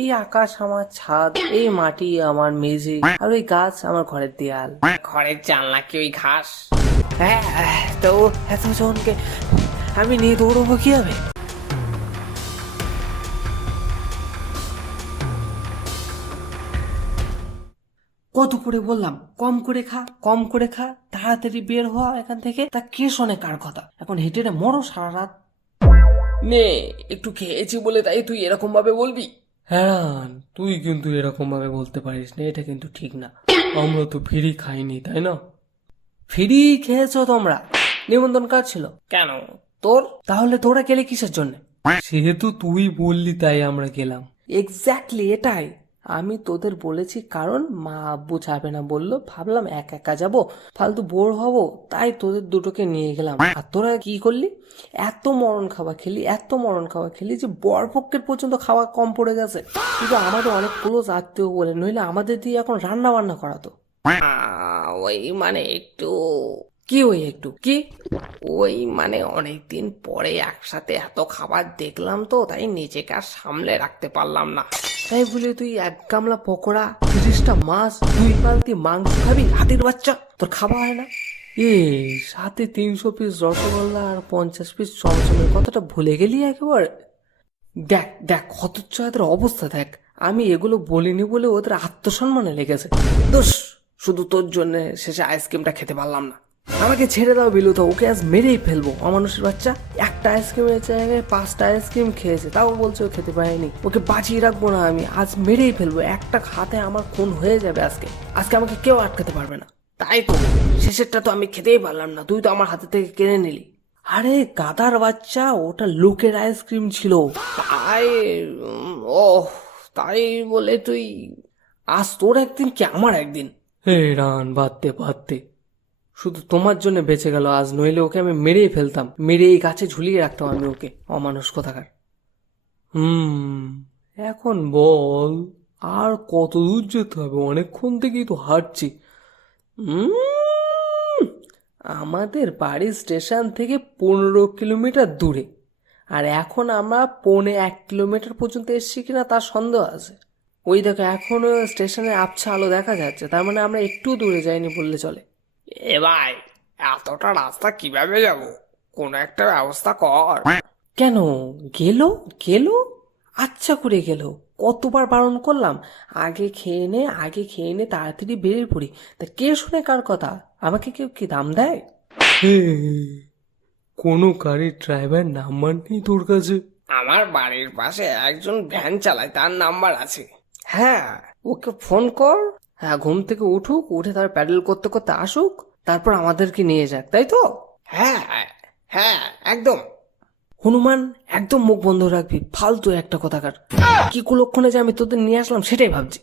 এই আকাশ আমার ছাদ, এই মাটি আমার মেঝে, আর ওই গাছ আমার ঘরের দেয়াল। ঘরের জানলা কি ওই ঘাস? হ্যাঁ, তো এতজনকে আমি নিয়ে দৌড়বো কি হবে? কত করে বললাম কম করে খা, কম করে খা, তাড়াতাড়ি বের হওয়া এখান থেকে। তা কে শোনে কার কথা? এখন হেঁটে হেঁটে মরো সারা রাত। নে, একটু খেয়েছি বলে তাই তুই এরকম ভাবে বলবি? হ্যাঁ, তুই কিন্তু এরকম ভাবে বলতে পারিস না, এটা কিন্তু ঠিক না। আমরা তো ফ্রি খাইনি, তাই না? ফ্রি খেয়েছো তোমরা? নিমন্ত্রণ কার ছিল? কেন, তোর? তাহলে তোরা গেলে কিসের জন্য? সেহেতু তুই বললি তাই আমরা গেলাম। এক্স্যাক্টলি এটাই। আমি তোদের বলেছি কারণ মা আব্বু যাবে না বললো, ভাবলাম একা একা যাবো, ফালতু বোর হব, তাই তোদের দুটোকে নিয়ে গেলাম। আর তোরা কি করলি? এত মরণ খাওয়া খেলি, এত মরণ খাওয়া খেলি যে বরপক্ষের পর্যন্ত খাওয়া কম পড়ে গেছে। কিন্তু আমাদের অনেক ক্লোজ আত্মীয় বলে, নইলে আমাদের দিয়ে এখন রান্না বান্না করাতো। ওই মানে একটু, কি ওই একটু কি? ওই মানে অনেকদিন পরে একসাথে এত খাবার দেখলাম তো, তাই নিজেকে আর সামলে রাখতে পারলাম না। তাই বলে তুই 1 গামলা পকোড়া, 30টা মাছ, 2 বালতি মাংস খাবি? হাতির বাচ্চা, তোর খাওয়া হয় না? সাথে 300 পিস রসগোল্লা আর 50 পিস চমচমের কথাটা ভুলে গেলি একেবারে? দেখ দেখ হতচ্ছাদের অবস্থা দেখ। আমি এগুলো বলিনি বলে ওদের আত্মসম্মানে লেগেছে। দোষ শুধু তোর জন্য শেষে আইসক্রিমটা খেতে পারলাম না। আমাকে ছেড়ে দাও বিলুতা, ওকে আজ মেরেই ফেলবো। অমানুষের বাচ্চা একটা আইসক্রিমের জায়গায় 5টা আইসক্রিম খেয়েছে, তাও বলছে ও খেতে পারেনি। ওকে বাঁচিয়ে রাখবো না, আমি আজ মেরেই ফেলবো। একটা হাতে আমার খুন হয়ে যাবে আজকে। আজকে আমাকে কেউ আটকাতে পারবে না। তাই তো, শেষেরটা তো আমি খেতেই পারলাম না, তুই তো আমার হাতে থেকে কেড়ে নিলি। আরে গাধার বাচ্চা, ওটা লোকের আইসক্রিম ছিল। তাই? ও, তাই বলে তুই? আজ তোর একদিন কি আমার একদিন? হে রান, বাদতে বাদতে, শুধু তোমার জন্য বেঁচে গেল আজ, নইলে ওকে আমি মেরেই ফেলতাম, মেরে এই গাছে ঝুলিয়ে রাখতাম আমি ওকে। অমানুষ কোথাকার। এখন বল, আর কত দূর যেতে হবে? অনেকক্ষণ থেকেই তো হাঁটছি। আমাদের বাড়ির স্টেশন থেকে 15 কিলোমিটার দূরে, আর এখন আমরা 1.25 কিলোমিটার পর্যন্ত এসেছি কিনা তার সন্দেহ আছে। ওই দেখো এখনো স্টেশনে আবছা আলো দেখা যাচ্ছে, তার মানে আমরা একটু দূরে যাইনি বললে চলে। এ ভাই, এতটা রাস্তা কিভাবে যাব? কোনো একটা ব্যবস্থা কর। কেন? গেল গেল, আচ্ছা করে গেল। কতবার বারণ করলাম, আগে খেয়ে নে, আগে খেয়ে নে, তাড়াতাড়ি বেরিয়ে পড়ি। তা কে শুনে কার কথা? আমাকে কেউ কি দাম দেয়? কোনো গাড়ির ড্রাইভার নাম্বার নেই তোর কাছে? আমার বাড়ির পাশে একজন ভ্যান চালায়, তার নাম্বার আছে। হ্যাঁ, ওকে ফোন কর। হ্যাঁ, ঘুম থেকে উঠুক, উঠে তার প্যাডেল করতে করতে আসুক, তারপর আমাদেরকে নিয়ে যাক, তাই তো? হ্যাঁ হ্যাঁ, একদম। হনুমান, একদম মুখ বন্ধ রাখবি, ফালতু একটা কথাকার। কি কুলক্ষণে যে আমি তোদের নিয়ে আসলাম সেটাই ভাবছি।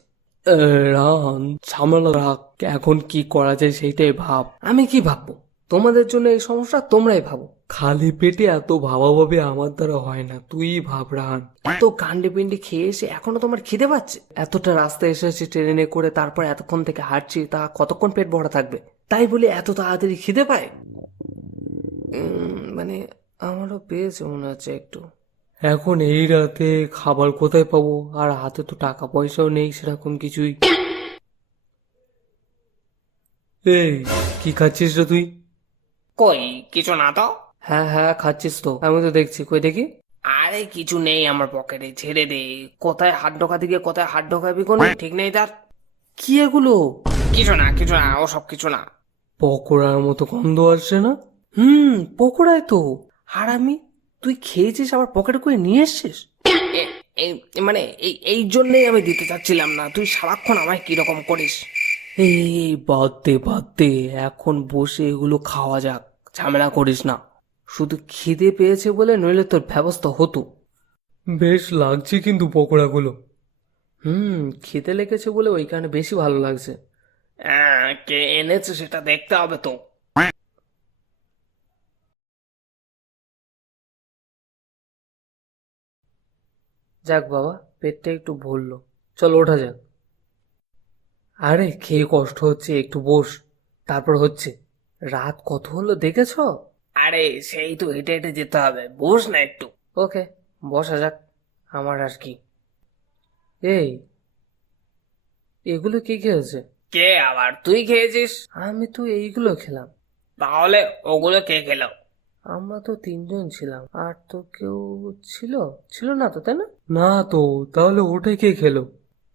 রান, ঝামেলা রাখ, এখন কি করা যায় সেইটাই ভাব। আমি কি ভাববো? তোমাদের জন্য এই সমস্যা, তোমরাই ভাবো। খালি পেটে এত ভাবাভাবি আমার দ্বারা হয় না, তুই ভাব রান। এত কান্ডে পিন্ডে খেয়ে এসে এখনো তোমার খিদে পাচ্ছে? এতটা রাস্তা এসেছি ট্রেনে করে, তারপর এতক্ষণ থেকে হাঁটছি, তা কতক্ষণ পেট ভরা থাকবে? তাই বলে এত তাড়াতাড়ি খিদে পায়? মানে আমারও পেয়েছে মনে হচ্ছে একটু। এখন এই রাতে খাবার কোথায় পাবো? আর হাতে তো টাকা পয়সাও নেই সেরকম কিছুই। এই, কি খাচ্ছিস রে তুই? কই, কিছু না তো। হ্যাঁ হ্যাঁ, খাচ্ছিস তো, আমি তো দেখছি। কই দেখি। আরে কিছু নেই আমার পকেটে, ছেড়ে দে। কোথায় হাত ঢোকাতে গিয়ে কোথায় হাত ঢোকাবি কোনো ঠিক নেই তার। কি এগুলো? কিছু না কিছু না, ও সব কিছু না। পকোড়ার মতো গন্ধ আসছে না? পকোড়াই তো। হারামি, তুই খেয়েছিস আবার পকেটে করে নিয়ে এসছিস? মানে এই জন্যই আমি দিতে চাচ্ছিলাম না, তুই সারাক্ষণ আমায় কিরকম করিস। এই বাদ দে বাদ দে, এখন বসে এগুলো খাওয়া যাক, ঝামেলা করিস না। শুধু খিদে পেয়েছে বলে, নইলে তোর ব্যবস্থা হতো। বেশ লাগছে কিন্তু পকোড়াগুলো। খিদে লেগেছে বলে ওই কারণে বেশি ভালো লাগছে। কে এনেছে সেটা দেখতে হবে তো। যাক বাবা, পেটটা একটু ভরলো, চল ওঠা যাক। আরে খেয়ে কষ্ট হচ্ছে, একটু বস, তারপর হচ্ছে। রাত কত হলো দেখেছ? আরে সেই তো হেঁটে হেঁটে যেতে হবে, বস না একটু। ওকে, বসা যাক। আমার আর কি। এই এগুলো কে খেয়েছে? কে আবার, তুই খেয়েছিস? আমি তো এইগুলো খেলাম। তাহলে ওগুলো কে খেলো? আমরা তো তিনজন ছিলাম, আর তো কেউ ছিল ছিল না তো, তাই না? না তো, তাহলে ওটাই কে খেলো?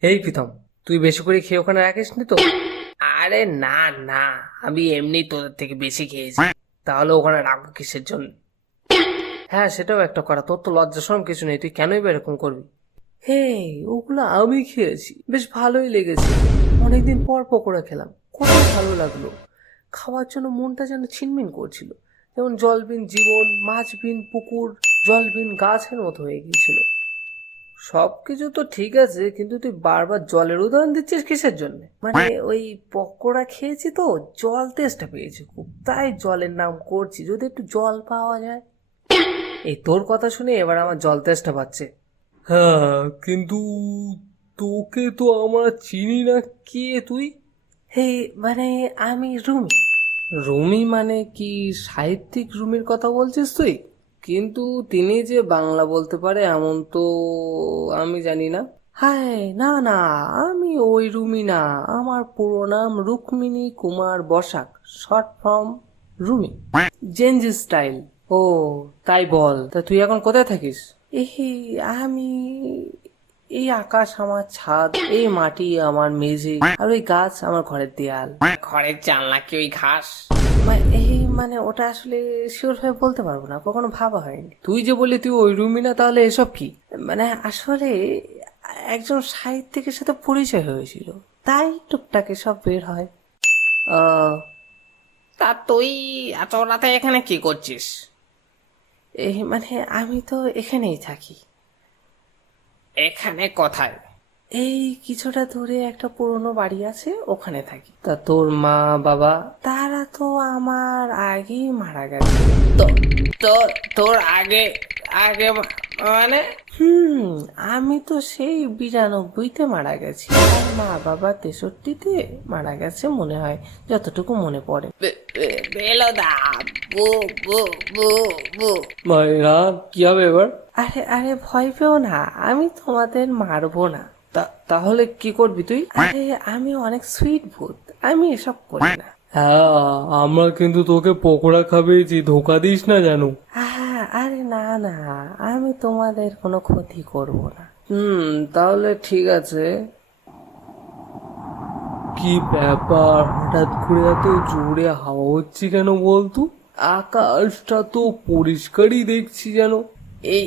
এই প্রীতম, তুই বেশি করে খেয়ে ওখানে রাখিস নি তো? আরে না না, আমি এমনি তোদের থেকে বেশি খেয়েছি। তাহলে ওখানে রাখবো কিসের জন্য? হ্যাঁ, সেটাও একটা কথা, তোর তো লজ্জা শরম কিছু নেই, তুই কেনই বা এরকম করবি? হেই, ওগুলো আমি খেয়েছি, বেশ ভালোই লেগেছে। অনেকদিন পর পকোড়া খেলাম, কত ভালো লাগলো। খাওয়ার জন্য মনটা যেন ছিনমিন করছিল, যেমন জলবিন জীবন, মাছবিন পুকুর, জলবিন গাছের মতো হয়ে গিয়েছিল। সবকিছু তো ঠিক আছে, কিন্তু তুই বারবার জলের উদাহরণ দিচ্ছিস কিসের জন্য? মানে ওই পকোড়া খেয়েছি তো, জল তেষ্টা পেয়েছি খুব, তাই জলের নাম করছি, যদি একটু জল পাওয়া যায়। এই তোর কথা শুনে এবার আমার জল তেষ্টা পাচ্ছে। হ্যাঁ, কিন্তু তোকে তো আমরা চিনি না, কে তুই? হে, মানে আমি রুমি। রুমি মানে কি সাহিত্যিক রুমির কথা বলছিস তুই? কিন্তু তিনি যে বাংলা বলতে পারে এমন তো আমি জানি না। হায় না না, আমি ওই রুমি না, আমার পুরো নাম Rukmini Kumar Basak, short form Rumi, Gen Z style. ও তাই বল, তা তুই এখন কোথায় থাকিস? এই আমি, এই আকাশ আমার ছাদ, এই মাটি আমার মেঝে, আর ওই গাছ আমার ঘরের দেয়াল। ঘরের জানলা কি ওই ঘাস? এই মানে ওটা আসলে শিওর হয়ে বলতে পারবো না, কখনো ভাবা হয়নি। তুই যে বললি তুই ওই রুমই না, তাহলে এসব কি? মানে আসলে একজন সাহিত্যিকের সাথে পরিচয় হয়েছিল, তাই টুকটাক সব বের হয়। আহ, তা তুই এত রাতে এখানে কি করছিস? এই মানে আমি তো এখানেই থাকি। এখানে কোথায়? এই কিছুটা দূরে একটা পুরনো বাড়ি আছে, ওখানে থাকি। তা তোর মা বাবা? তারা তো আমার আগেই মারা গেছে। তো তোর তোর আগে আগে মানে? আমি তো সেই 92-তে মারা গেছি, আর মা বাবা 63-তে মারা গেছে মনে হয়, যতটুকু মনে পড়ে। বেলদা, বু বু বু বু। মায়েরা, কি হবে এবার? আরে আরে ভয় পেও না, আমি তোমাদের মারবো না। তাহলে কি করবি তুই? আরে আমি অনেক সুইট ভূত, আমি এসব করি না। হ্যাঁ, আমরা কিন্তু তোকে পকোড়া খাবেছি, ধোকা দিস না জানো। আরে না না, আমি তোমাদের কোনো ক্ষতি করব না। তাহলে ঠিক আছে। কি ব্যাপার, হঠাৎ করে এত জোরে হাওয়া হচ্ছে কেন বলতো? আকাশটা তো পরিষ্কারই দেখছি যেন। এই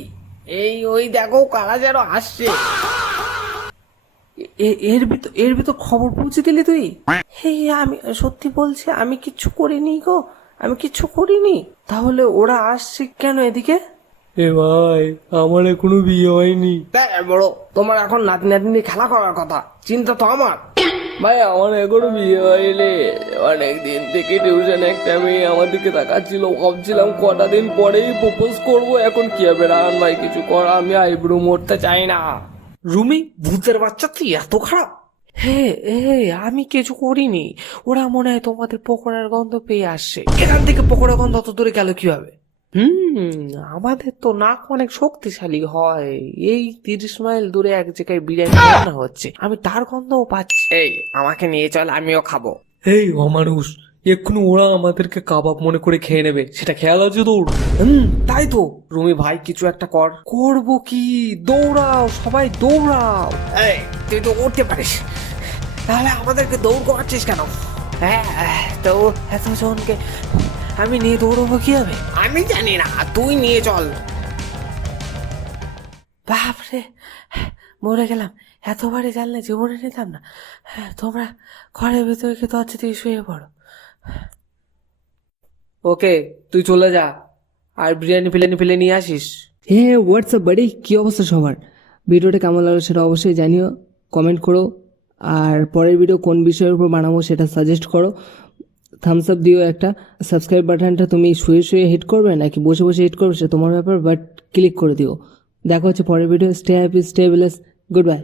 এই ওই দেখো কারা যেন আসছে। এর ভিতর খবর পৌঁছে দিলি তুই? হে, আমি সত্যি বলছি, আমি কিচ্ছু করিনি গো, আমি কিচ্ছু করিনি। তাহলে ওরা আসছে কেন এদিকে? এ ভাই, আমার এখনো বিয়ে হয়নি। বড়, তোমার এখন নাতি নাতনি খেলা করার কথা, চিন্তা তো আমার। ভাই, আমার এখনো বিয়ে হয়নি। অনেকদিন থেকে টিউশন একটা মেয়ে আমার দিকে তাকাচ্ছিল, ভাবছিলাম কটা দিন পরেই প্রপোজ করবো। এখন কি হবে রান ভাই, কিছু কর, আমি আইব্রো মরতে চাই না। রুমি, ভূতের বাচ্চা তুই এত খারাপ? হে আমি কিছু করিনি, ওরা মনে হয় তোমাদের পকোড়ার গন্ধ পেয়ে আসছে। এখান থেকে পকোড়া গন্ধ অত দূরে গেল কিভাবে? আমাদের তো নাক অনেক শক্তিশালী হয়, এই 30 মাইল দূরে এক জায়গায় বিরিয়ানি রান্না হচ্ছে, আমি তার গন্ধও পাচ্ছি। এই, আমাকে নিয়ে চল, আমিও খাবো। এই অমানুষ, এক্ষুনি ওরা আমাদেরকে কাবাব মনে করে খেয়ে নেবে, সেটা খেয়াল আছে তোর? তাই তো। রুমি ভাই, কিছু একটা কর। করবো কি, দৌড়াও সবাই দৌড়াও। এই, তুই তো উঠতে পারিস, তাহলে আমাদেরকে দৌড় করাচ্ছিস কেন? হ্যাঁ, তো এতজনকে আমি নিয়ে দৌড়বো কি হবে? আমি জানি না, তুই নিয়ে চল। বাপরে, মরে গেলাম, এতবারে জানলে জীবনে নিতাম না। তোমরা ঘরের ভিতরে কি দরজা দিয়ে শুয়ে পড়ো। ওকে, তুই চলে যা, আর বিরিয়ানি ফিলে নিয়ে আসিস। হোয়াটসঅ্যাপ বাড়ি, কী অবস্থা সবার? ভিডিওটা কেমন লাগলো সেটা অবশ্যই জানিও, কমেন্ট করো। আর পরের ভিডিও কোন বিষয়ের উপর বানাবো সেটা সাজেস্ট করো, থামস আপ দিও একটা। সাবস্ক্রাইব বাটনটা তুমি শুয়ে শুয়ে হিট করবে নাকি বসে বসে হিট করবে সেটা তোমার ব্যাপার, বাট ক্লিক করে দিও। দেখা হচ্ছে পরের video. Stay happy, stay bless, good bye.